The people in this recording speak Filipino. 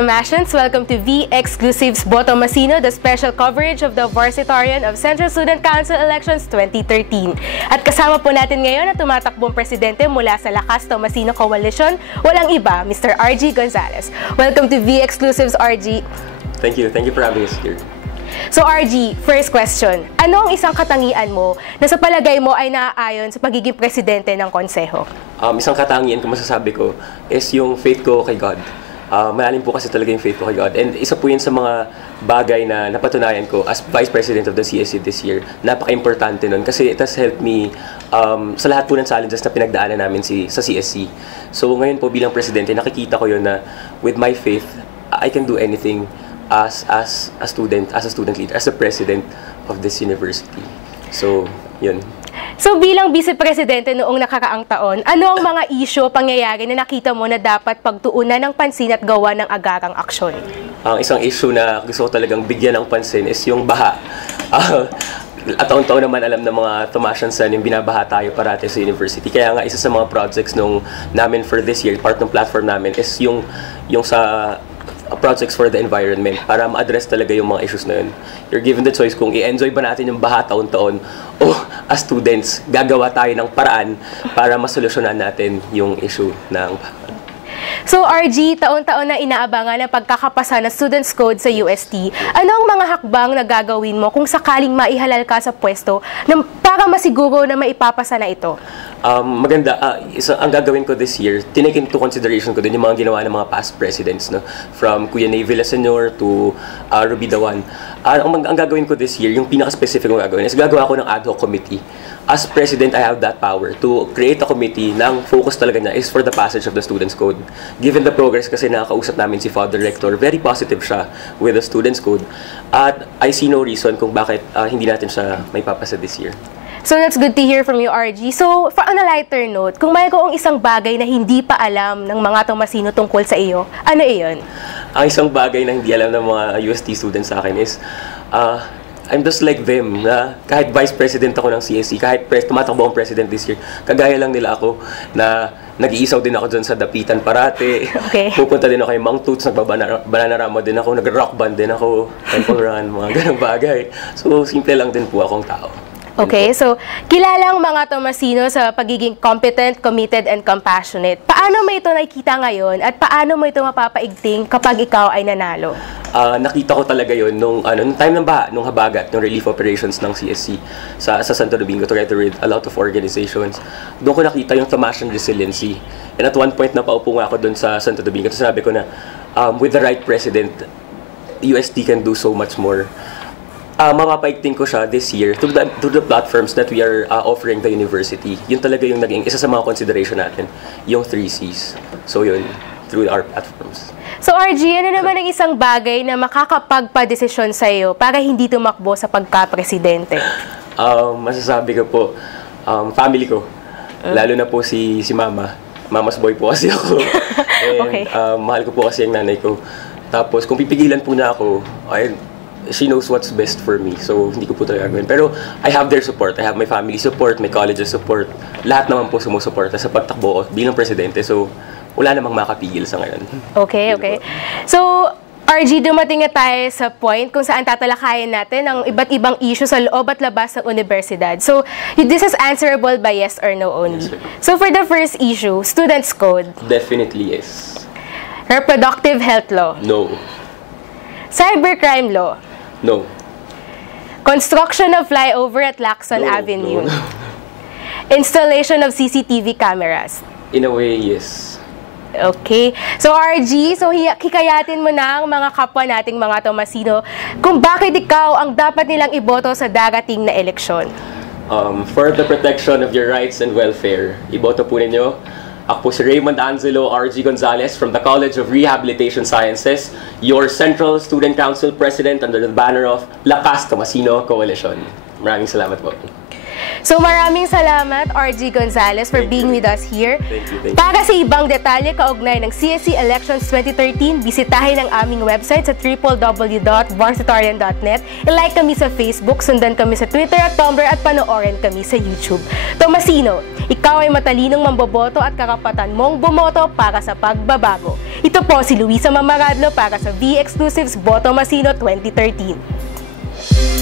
Tomasians, welcome to V-Exclusives Boto Masino, the special coverage of the Varsitarian of Central Student Council Elections 2013. At kasama po natin ngayon na tumatakbong presidente mula sa Lakas Tomasino Coalition, walang iba, Mr. RG Gonzales. Welcome to V-Exclusives, RG. Thank you for having us here. So RG, first question. Ano ang isang katangian mo na sa palagay mo ay naaayon sa pagiging presidente ng konseho? Isang katangian kung masasabi ko is yung faith ko kay God. Malalim po kasi talaga yung faith ko kay God. And isa po yun sa mga bagay na napatunayan ko as Vice President of the CSC this year. Napaka-importante nun kasi it has helped me sa lahat po ng challenges na pinagdaanan namin sa CSC. So ngayon po bilang presidente, nakikita ko yun na with my faith, I can do anything as a student leader, as a president of this university. So, yun. So bilang vice-presidente noong nakaraang taon, ano ang mga issue o pangyayari na nakita mo na dapat pagtuunan ng pansin at gawa ng agarang aksyon? Ang isang issue na gusto ko talagang bigyan ng pansin is yung baha. At taon-taon naman alam ng mga Tomasians yung binabaha tayo parati sa university. Kaya nga isa sa mga projects namin for this year, part ng platform namin is yung sa projects for the environment para ma-address talaga yung mga issues na yun. You're given the choice kung i-enjoy ba natin yung baha taon-taon o as students, gagawa tayo ng paraan para masolusyonan natin yung issue ng baha. So RG, taon-taon na inaabangan ang pagkakapasa ng Students' Code sa UST. Ano ang mga hakbang na gagawin mo kung sakaling maihalal ka sa pwesto para masiguro na maipapasa na ito? Maganda. Ang gagawin ko this year, tinake into consideration ko din yung mga ginawa ng mga past presidents, no? From Kuya Ney Villaseñor to Ruby Dawan. Ang gagawin ko this year, yung pinaka-specific kong gagawin is gagawa ko ng ad hoc committee. As president, I have that power to create a committee na ang focus talaga niya is for the passage of the Students' Code. Given the progress kasi nakakausap namin si Father Rector, very positive siya with the Students' Code. At I see no reason kung bakit hindi natin siya may papasa this year. So that's good to hear from you, RG. So, on a lighter note, kung mayroong isang bagay na hindi pa alam ng mga Tomasino tungkol sa iyo, ano iyon? Ang isang bagay na hindi alam ng mga UST students sa akin is, I'm just like them, na kahit Vice President ako ng CSC, kahit tumatakbo akong President this year, kagaya lang nila ako na nag-iisaw din ako dyan sa dapitan parate. Okay. Pupunta din ako kay Mang Toots, nagbabananarama din ako, nag-rock band din ako, temple run, mga ganang bagay. So, simple lang din po akong tao. Okay, so kilalang mga Tomasino sa pagiging competent, committed, and compassionate. Paano mo ito nakikita ngayon at paano mo ito mapapaigting kapag ikaw ay nanalo? Nakita ko talaga yun nung time ng baha, nung habagat, nung relief operations ng CSC sa Santo Domingo together with a lot of organizations. Doon ko nakita yung Tomasian resiliency. And at one point, napaupo nga ako doon sa Santo Domingo. Tapos sabi ko na, with the right president, UST can do so much more. Mapapaigting ko siya this year to the platforms that we are offering the university. Yun talaga yung naging isa sa mga consideration natin, yung 3Cs. So yun, through our platforms. So RG, ano naman ang isang bagay na makakapagpadesisyon sa iyo para hindi tumakbo sa pagka-presidente? Masasabi ko po, family ko. Lalo na po si Mama. Mama's boy po kasi ako. And, okay. Mahal ko po kasi ang nanay ko. Tapos kung pipigilan po na ako, she knows what's best for me. So, hindi ko po talaga gawin. Pero, I have their support. I have my family support, my college's support. Lahat naman po sumusuporta sa pagtakbo ko bilang presidente. So, wala namang makapigil sa ngayon. Okay, okay. So, RG, dumating na tayo sa point kung saan tatalakayin natin ang iba't ibang issue sa loob at labas ng universidad. So, this is answerable by yes or no only. Yes, so, for the first issue, Students' Code. Definitely yes. Reproductive health law. No. Cybercrime law. No. Construction of flyover at Lacson No, Avenue. no. Installation of CCTV cameras. In a way, yes. Okay. So RG, hikayatin mo na ang mga kapwa nating mga Tomasino kung bakit ikaw ang dapat nilang iboto sa darating na eleksyon. For the protection of your rights and welfare, iboto po ninyo. Ako po si Raymond Angelo RG Gonzales from the College of Rehabilitation Sciences, your Central Student Council President under the banner of Lakas Tomasino Coalition. Maraming salamat po. So maraming salamat RG Gonzales for being with us here. Thank you. Para sa ibang detalye kaugnay ng CSC Elections 2013, bisitahin ang aming website sa www.varsitarian.net. I-like kami sa Facebook, sundan kami sa Twitter at Tumblr at panoorin kami sa YouTube. Tomasino, ikaw ay matalinong mamboboto at karapatan mong bumoto para sa pagbabago. Ito po si Luisa Mamaradlo para sa V Exclusives Boto Masino 2013.